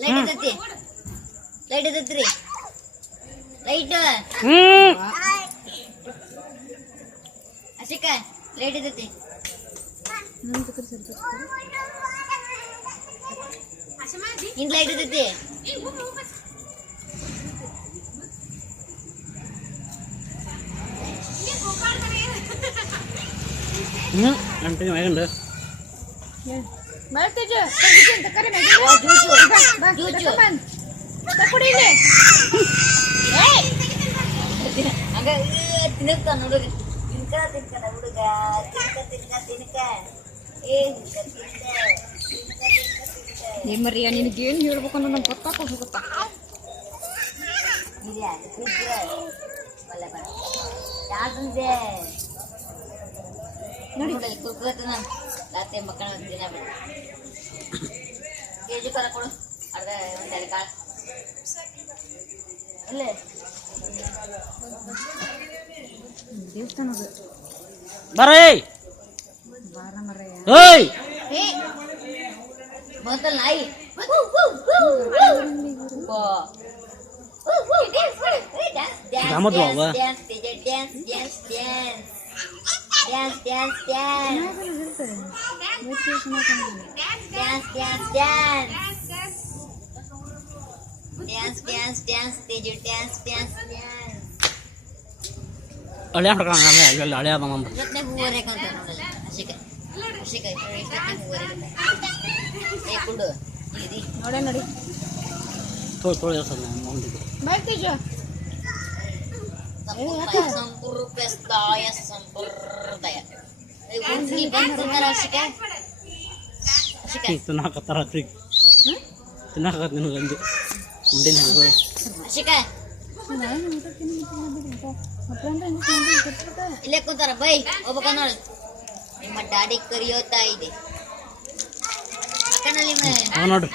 light ಇದ್ದತಿ light ಇದ್ದತ್ರಿ light ಅಶಿಕ light ಇದ್ದತಿ ಹಿಂಗ್ light ಇದ್ದತಿ ಅಂಟೆ ಮಗಂಡ ಮಾಡ್ತಿಜ ತಕರೆ ಜೂಜು ತಕೊಡಿಲೆ ಹಂಗ ತಿನ್ನಕ ನೋಡ್ರಿ ತಿನ್ಕ ಹುಡುಗ ತಿನ್ಕ ಏ ಮರಿಯ ನಿನಗೇನು ಹೇಳ್ಬೇಕು ಅನ್ನೋ ನಂಗೆ ಗೊತ್ತಾಗೋಗುತ್ತಾ ನೋಡಿ ಕುರ್ಕುರತನ ರಾತ್ರಿ ಮಕ್ಕಳ ದಿನ ಬೇಡ ಕೆಜಿ ಕರ ಕೊಡು ಅರ್ಧ ಒಂದೆರಡು ಕಾಳು ಅಲ್ಲೇ ದೇವಸ್ಥಾನದ ಬರೇ ಬಾರ ಮರಯ್ಯ ಏಯ್ ಬಂತಲ್ಲ ನಾಯಿ ರಾಮದು ಅವ ಹಳೆ ಹಾಡ್ಕೊಂಡ ಹಳೆ ಅದ ಮಂದ ನೋಡ ನೋಡಿ ತೋಳಿ ಮಂದಿಗೆ ಮಾಡ್ತಿಜ ಸಂಪ್ರದಾಯ ಸಂಪ್ರದಾಯ ತಿನ್ನಾಕತ್ತಾರ ತಿನ್ನಾಕತ್ ನಿನಗೆ ಅಂದು ಮುಂದಿನ ಇಲ್ಲೇ ಕೂತಾರ ಬೈ ಒಬ್ಬ ನೋಡಿ ನಿಮ್ಮ ಡ್ಯಾಡಿ ಕರಿಯೋತಾ ಇದೆ ನೋಡ್ರಿ